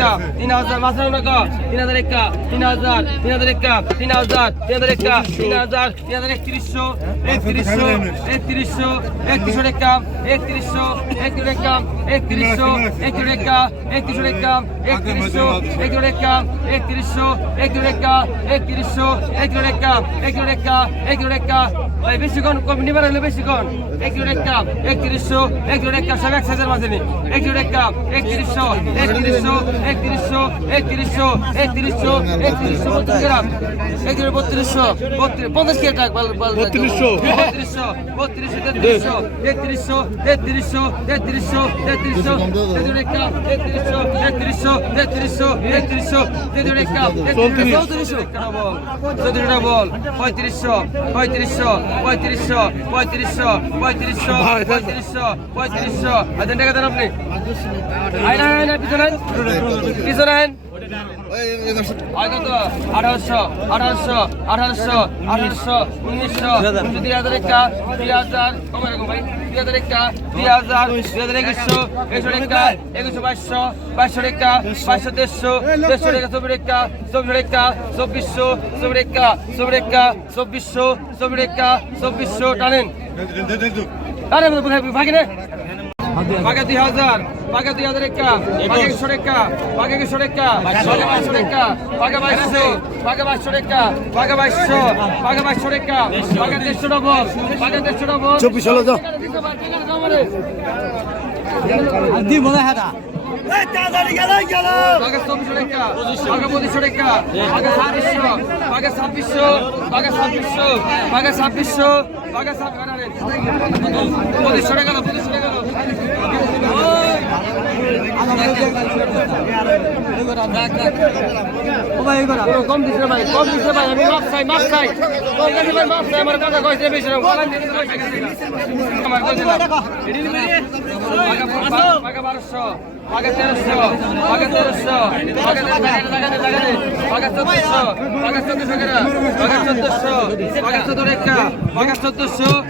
একা তিন হাজার মাসের টাকা তিন হাজার একা তিন হাজার তিন হাজার একা তিন হাজার তিন হাজার একা তিন হাজার তিন হাজার একত্রিশশো একত্রিশশো একত্রিশশো একত্রিশশো টাকা একত্রিশশো একত্রিশ টাকা একত্রিশশো একত্রিশ টাকা একত্রিশশো টাকা একত্রিশশো একত্রিশ টাকা একত্রিশশো একত্রিশ টাকা একত্রিশশো একত্রিশ টাকা একত্রিশ টাকা একত্রিশ টাকা ভাই বেশিক্ষণ কম নিবার হলে বেশিক্ষণ। একত্রিশ টাকা একত্রিশশো একত্রিশ টাকা সব এক হাজার মাঝে নেই একত্রিশ টাকা একত্রিশশো একত্রিশশো একত্রিশশো একত্রিশশো একত্রিশশো একত্রিশশো বত্রিশ গ্রাম। একত্রিশ বত্রিশশো বত্রিশ পঞ্চাশ কে টাকা বত্রিশশো। বত্রিশশো বত্রিশশো তেত্রিশশো তেত্রিশশো তেত্রিশশো তেত্রিশশো তেত্রিশশো। তেত্রিশশো তেত্রিশশো তেত্রিশশো তেত্রিশশো তেত্রিশ টাকা চৌত্রিশশো। বল চৌত্রিশটা বল পঁয়ত্রিশশো পঁয়ত্রিশশো। পঁয়ত্রিশশো পঁয়ত্রিশশো পঁয়ত্রিশশো পঁয়ত্রিশশো পঁয়ত্রিশশো। হাজার টাকা দেন আপনি। পিছনে পিছনে আঠারোশো আঠারোশো আঠারোশো আঠারোশো উনিশশো দুই হাজার একটা দুই হাজার ভাই দুই হাজার একটা দুই হাজার দুই হাজার একুশশো একশো টাকা একুশশো বাইশশো বাইশশো টাকা বাইশশো দেড়শো দেড়শো টাকা চব্বিশ টাকা চব্বিশ টাকা চব্বিশশো চব্বিশ টাকা চব্বিশ টাকা চব্বিশশো চব্বিশ টাকা চব্বিশশো টানেন আরে ভাগি রে পাকা দুই হাজার পাকা দুই হাজার একা পাকা একশো টাকা পাকা একশো টাকা পাকা বাইশশো টাকা পাকা বাইশশো পাকা বাইশশো টাকা পাকা বাইশশো পাকা বাইশশো টাকা পাকা দেড়শো ডবল পাকা দেড়শো ডবল। চব্বিশ হলো তো। পাকা চব্বিশশো টাকা পাকা পঁচিশশো টাকা পাকা ছাব্বিশশো পাকা ছাব্বিশশো পাকা ছাব্বিশশো পাকা ছাব্বিশশো ছাব্বিশ পঁচিশশো টাকা পঁচিশশো টাকা দাও। কোনো কম দিছে ভাই, কম দিছে ভাই, আমি মাপ চাই মাপ চাই। ঠিক আছে ভাই মাপ চাই, আমার কথা কইছে বেশি না বলেন আমার কইছে না পাকা বারোশো পাকা তেরোশো পাকা তেরোশো পাকা পাকা চোদ্দশো পাকা চোদ্দশো কেনা পাকা চোদ্দশো পাকা চোদ্দ রেখা পাকা চোদ্দশো পাকা চোদ্দশো পাকা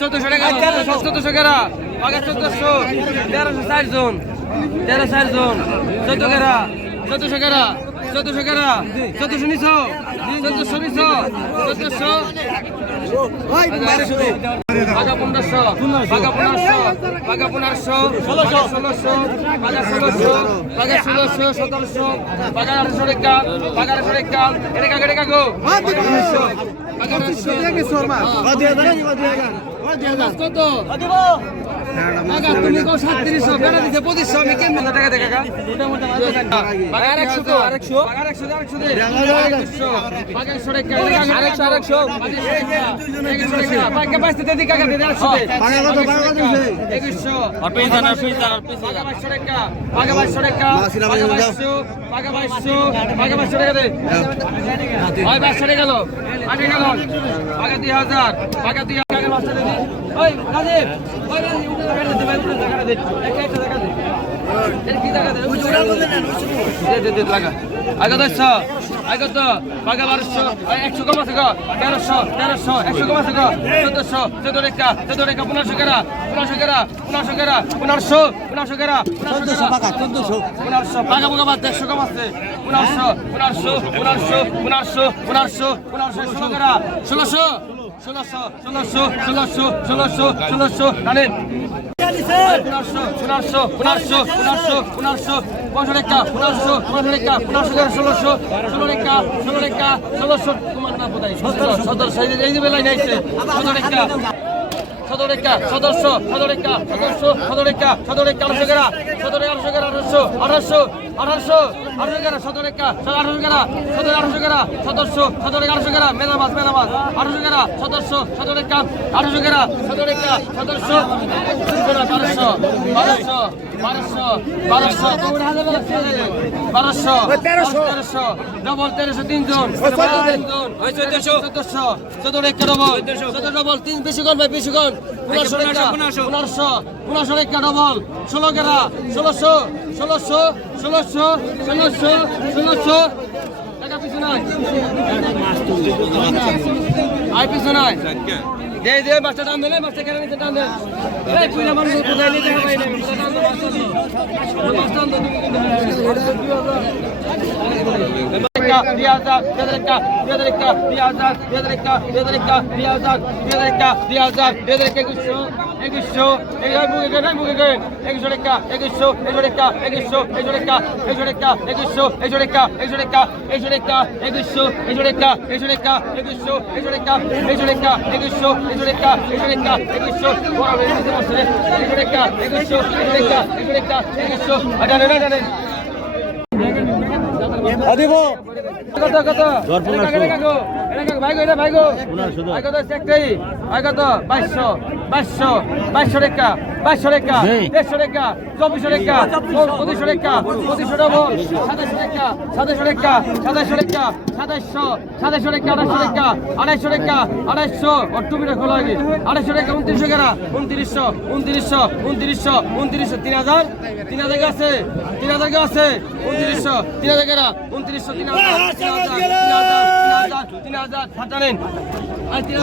চোদ্দশো টাকা চোদ্দশো পাকা চোদ্দশো তেরোশো ষাট জন তেরো ষাট জন চোদ্দ কেরা চোদ্দশো কেরা চোদ্দশো কেরা? চোদ্দশো নিছো? চোদ্দশো নিছো? চোদ্দশো? পাকা পনেরোশো পাকা পনেরোশো পাকা পনেরোশো ষোলোশো ষোলোশো পাকা ষোলোশো পাকা ষোলোশো সতেরোশো পাকা আঠারোশো রেখা পাকা আঠারোশো রেখা। কাকে রেখা গো? পাকা আঠারোশো পাকা আঠারোশো কত? গেল আটে গেল। পাকা দুই হাজার পাকা দুই হাজার মাস্টার দিদি ওই রাজীব। ওই রাজীব উঠে টাকা দে ভাই উঠে টাকা দে। একটা একটা টাকা দে। এর কি টাকা দে? দে দে দে লাগা। আগে দশশো আগে তো পাকা বারোশো একশো কম আছে তেরোশো তেরোশো একশো কম আছে চোদ্দশো চোদ্দ রেখা চোদ্দ রেখা পনেরোশো কেরা পনেরোশো কেরা পনেরোশো কেরা পনেরোশো পনেরোশো কেরা চোদ্দশো। পনেরোশো পাকা পাকা বাদ একশো কম আছে। পনেরোশো পনেরোশো পনেরোশো পনেরোশো পনেরোশো পনেরোশো ষোলো কেরা ষোলোশো। ষোলোশো ষোলোশো ষোলোশো ষোলোশো ষোলোশো জানেন পনেরোশো পনেরোশো পনেরোশো পনেরোশো পনেরোশো পনেরোশো রেখা পনেরোশো পনেরোশো রেখা পনেরোশো ষোলোশো, ষোলো রেখা ষোলো রেখা ষোলোশো, তোমার না বোধ হয় সতেরো সতেরোশো, এই যে বেলায় যাইছে সতেরো রেখা রেখা সদস্য রেখা সদস্য সতেরো রেখা আঠারোশো গেরা সতেরো আঠারোশো গেরা আঠারোশো আঠারোশো আঠারোশো আঠারোশো গেরা সতেরো রেখা আঠারোশো গেরা সতেরো আঠারোশো গেরা সদস্য সতেরো রেখা আঠারোশো গেরা মেলামাস মেলামাস আঠারোশো গেরা সদস্য সতেরো রেখা আঠারোশো গেরা সতেরো রেখা সদস্য বারোশো বারোশো বারোশো বারোশো বারোশো তেরোশো। তেরোশো ডবল তেরোশো তিনজন তিনজন চোদ্দশো। চোদ্দশো চোদ্দ রেখা ডবল চোদ্দ ডবল তিন বেশি কম ভাই বেশি কম পনেরোশো রেখা পনেরোশো। পনেরোশো রেখা ডবল ষোলো গেরা ষোলোশো ষোলোশো ষোলোশো ষোলোশো ষোলোশো। টাকা পিছু নাই। আই পিছু নাই। দে দে মাছটা টান দেন মাছটা কেন দিন Pedreca, Pedreca, Diazar, Pedreca, Diazar, Pedreca, একুশশো একুশশো এই মুখে গেলেন মুখে গেলেন একুশশো রেখা একুশশো একশো রেখা একুশশো একশো রেখা একশো রেখা একুশশো একশো রেখা একশো রেখা একশো রেখা একুশশো একশো রেখা একশো রেখা একুশশো একশো রেখা একশো রেখা একুশশো একশো রেখা একশো রেখা হয়ে গেছে বছরে একশো রেখা একশো রেখা একশো রেখা একুশশো আটানে আটানে দিব কত কত বাইশশো বাইশশো বাইশশো রেখা বাইশশো রেখা। দেড়শো রেখা চব্বিশশো রেখা পঁচিশশো রেখা পঁচিশশো ডবল সাতাশশো রেখা সাতাশশো রেখা সাতাশশো রেখা সাতাশশো সাতাশশো রেখা আড়াইশো রেখা আড়াইশো রেখা আড়াইশো টুপিটা খোলা আগে আড়াইশো রেখা উনত্রিশশো কেনা উনত্রিশশো উনত্রিশশো উনত্রিশশো উনত্রিশশো তিন হাজার তিন হাজার আছে তিন হাজার আছে উনত্রিশশো তিন হাজার কেনা উনত্রিশশো তিন হাজার তিন হাজার তিন হাজার তিন